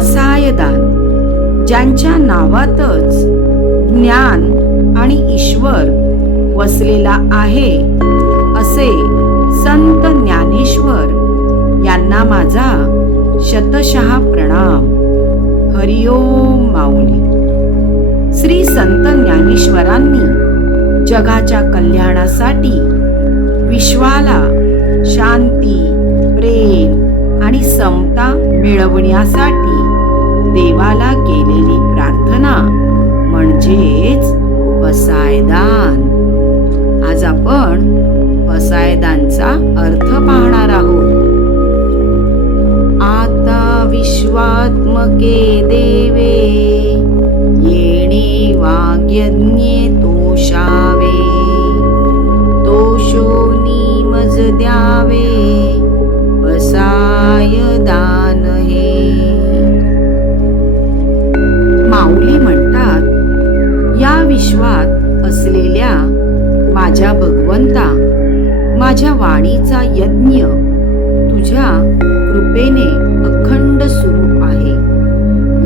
असायदान ज्यांच्या नावातच ज्ञान आणि ईश्वर वसलेला आहे असे संत ज्ञानेश्वर यांना माझा शतशः प्रणाम. हरिओम माऊली. श्री संत ज्ञानेश्वरांनी जगाच्या कल्याणासाठी विश्वाला शांती प्रेम आणि समता मिळवण्यासाठी देवाला केलेली प्रार्थना म्हणजेच पसायदान. आज आपण पसायदानचा अर्थ पाहणार आहोत. आता विश्वात्मके देवे येणे वाग्यज्ञे तोषावे तोषो नीमज द्यावे. माझ्या भगवंता माझ्या वाणीचा यज्ञ तुझ्या कृपेने अखंड सुरू आहे.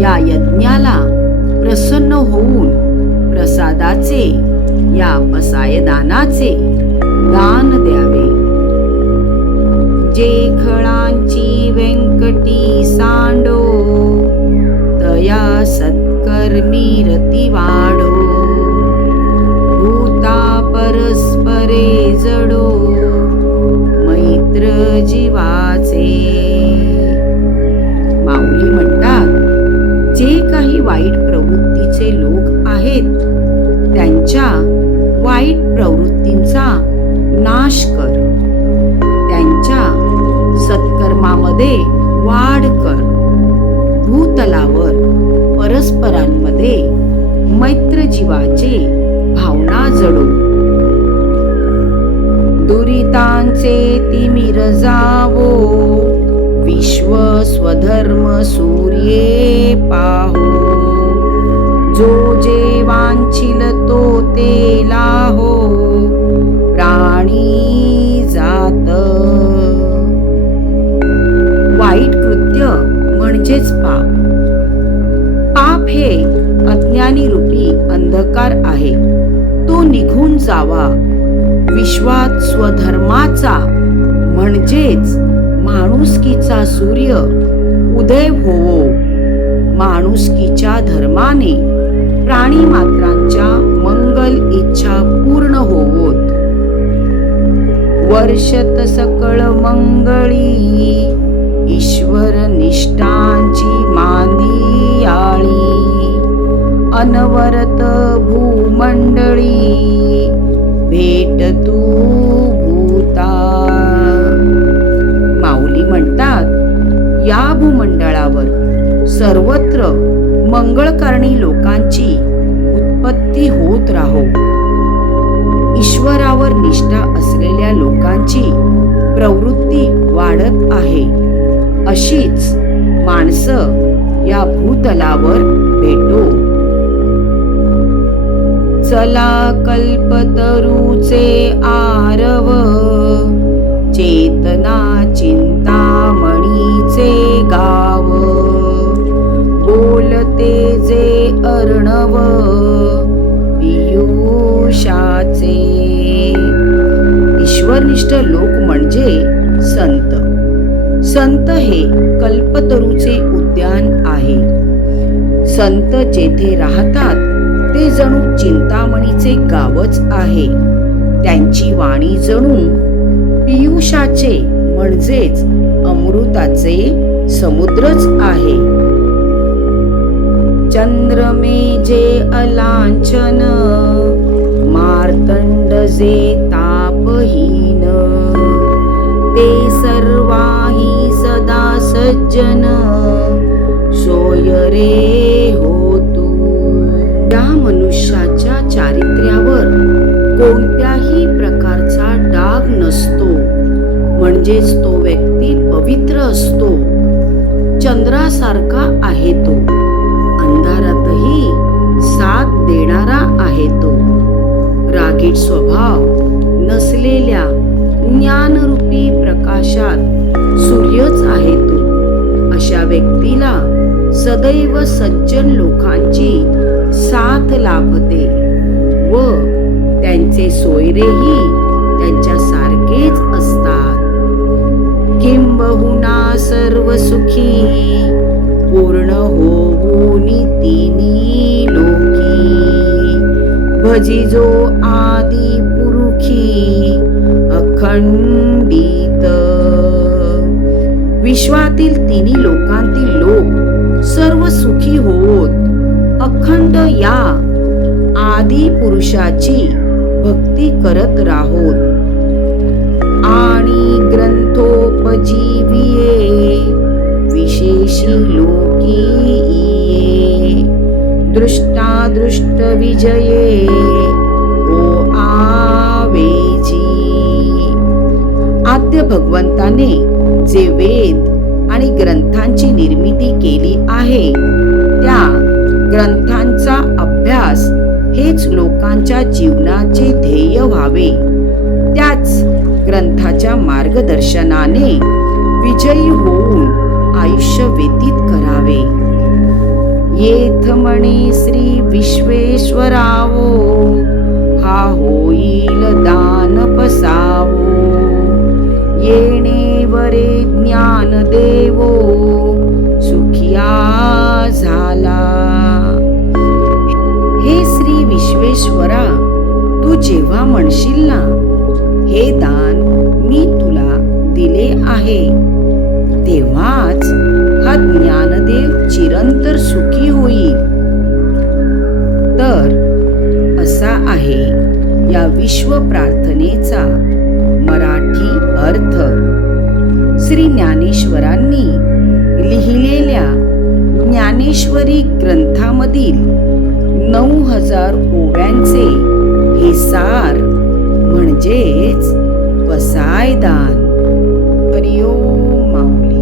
या यज्ञाला प्रसन्न होऊन प्रसादाचे या पसायदानाचे दान द्यावे. जे खळांची व्यंकटी सांडो तया सत्कर्मी रतिवाण जडो दुरितांचे तिमिर जावो. विश्व स्वधर्म सूर्ये पाहो. जो जे वांछिल तो ते लाहो. प्राणी जात. वाईट कृत्य म्हणजेच पाप. पाप हे अज्ञानी रूपी अंधकार आहे. तो निघून जावा. विश्वात स्वधर्माचा म्हणजेच माणुसकीचा सूर्य उदय होवो. माणुसकीच्या धर्माने प्राणी मात्रांच्या मंगल इच्छा पूर्ण होवोत. वर्षत सकळ मंगळी ईश्वर निष्ठांची मांदी आळी अनवरत मंडळी भेट तू भूता. माऊली म्हणतात या भूमंडळावर सर्वत्र मंगळकारणी लोकांची उत्पत्ती होत राहो. ईश्वरावर निष्ठा असलेल्या लोकांची प्रवृत्ती वाढत आहे. अशीच माणसं या भूतलावर भेटो. चला कल्पतरूचे आरव. चेतना चिंतामणीचे गाव. बोलते जे अर्णव पियुषाचे. ईश्वरनिष्ठ लोक म्हणजे संत. संत हे कल्पतरूचे उद्यान आहे. संत जेथे राहतात जणू चिंतामणीचे गावच आहे. त्यांची वाणी जणू पियुषाचे म्हणजेच अमृताचे समुद्रच आहे. चंद्रमे जे अलांछन मार्तंड जे तापहीन. ते सर्वाही सदा सज्जन सोय रे हो तू. या मनु म्हणजेच तो व्यक्ती पवित्र असतो. चंद्रासारखा आहे तो. अंधारातही साथ देणारा आहे तो. रागीट स्वभाव नसलेल्या ज्ञानरूपी प्रकाशात सूर्यच आहे तो. अशा व्यक्तीला सदैव सज्जन लोकांची साथ लाभते व त्यांचे सोयरेही त्यांच्या किंबहुना सर्व सुखी. पूर्ण होऊनी तिनी लोकी. भजिजो आदि पुरुखी अखंडित. विश्वातील तिन्ही लोकांतील लोक सर्व सुखी होत अखंड या आदि पुरुषाची भक्ती करत राहोत. विजये ओ आवेजी आद्य भगवंताने जे वेद आणि ग्रंथांची निर्मिती केली आहे. त्या ग्रंथांचा अभ्यास हेच लोकांच्या जीवनाचे ध्येय व्हावे. त्याच ग्रंथाच्या मार्गदर्शनाने विजयी होऊन आयुष्य व्यतीत करावे. येथ म्हणे श्री विश्वेश्वरावो हा होईल दान पसावो. येणे वरे ज्ञान देवो सुखिया झाला. हे श्री विश्वेश्वरा तू जेव्हा म्हणशील ना हे दान मी तुला दिले आहे. तेव्हाच हा ज्ञानदेव चिरंतर सुखी होईल. तर असा आहे या विश्व प्रार्थनेचा मराठी अर्थ. श्री ज्ञानेश्वरांनी लिहिलेल्या ज्ञानेश्वरी ग्रंथामधील नऊ हजार ओव्यांचे हे सार म्हणजेच वसायदान. हरिओ माऊली.